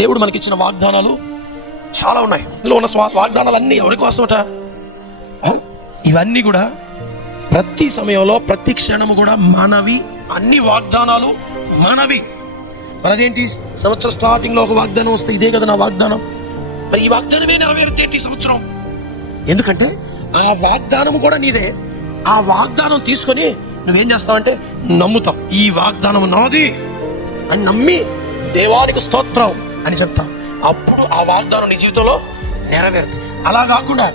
దేవుడు మనకిచ్చిన వాగ్దానాలు చాలా ఉన్నాయి. ఇందులో ఉన్న వాగ్దానాలు అన్నీ ఎవరి కోసమట? ఇవన్నీ కూడా ప్రతి సమయంలో ప్రతి క్షణము కూడా మనవి. అన్ని వాగ్దానాలు మనవి. మనదేంటి? సంవత్సరం స్టార్టింగ్లో ఒక వాగ్దానం వస్తే ఇదే కదా నా వాగ్దానం. మరి ఈ వాగ్దానమే నెరవేరుతేంటి సంవత్సరం? ఎందుకంటే ఆ వాగ్దానం కూడా నీదే. ఆ వాగ్దానం తీసుకొని నువ్వేం చేస్తావంటే నమ్ముతావు. ఈ వాగ్దానం నాది అని నమ్మి దేవానికి స్తోత్రం అని చెప్తావు. అప్పుడు ఆ వాగ్దానం నీ జీవితంలో నెరవేరుతుంది. అలా కాకుండా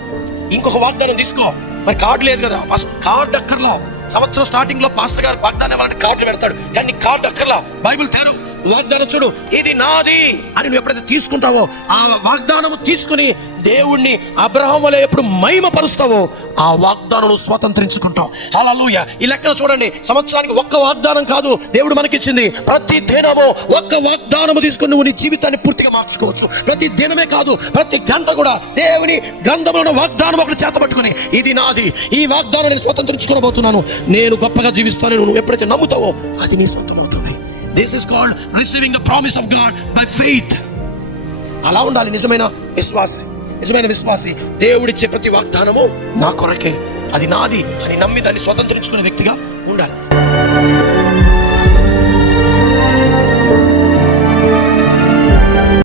ఇంకొక వాగ్దానం తీసుకో. మరి కార్డు లేదు కదా, కార్డు అక్కర్లా. సంవత్సరం స్టార్టింగ్ లో పాస్టర్ గారు వాగ్దానం ఇవ్వాలని కార్డులు పెడతాడు, కానీ కార్డు అక్కర్లా. బైబిల్ తెరు, వాగ్దానం చూడు, ఇది నాది అని నువ్వు ఎప్పుడైతే తీసుకుంటావో, ఆ వాగ్దానం తీసుకుని దేవుణ్ణి అబ్రహాము వలె ఎప్పుడు మహిమపరుస్తావో ఆ వాగ్దానం స్వతంత్రించుకుంటావు. హల్లెలూయా. ఈ లెక్కన చూడండి, సంవత్సరానికి ఒక్క వాగ్దానం కాదు దేవుడు మనకిచ్చింది. ప్రతి దినము ఒక్క వాగ్దానము తీసుకుని నువ్వు నీ జీవితాన్ని పూర్తిగా మార్చుకోవచ్చు. ప్రతి దినమే కాదు, ప్రతి గంట కూడా దేవుని గ్రంథంలో ఉన్న వాగ్దానం ఒకటి చేతపట్టుకుని ఇది నాది, ఈ వాగ్దానం నేను స్వతంత్రించుకోబోతున్నాను, నేను గొప్పగా జీవిస్తాను నువ్వు ఎప్పుడైతే నమ్ముతావో అది నీ సొంతమవుతుంది. This is called receiving the promise of God by faith. అలా ఉండాలి నిజమైన విశ్వాసి. నిజమైన విశ్వాసి దేవుడిచ్చే ప్రతి వాగ్దానము నా కొరకే, అది నాది అని నమ్మి దాన్ని స్వతంత్రించుకునే వ్యక్తిగా ఉండాలి.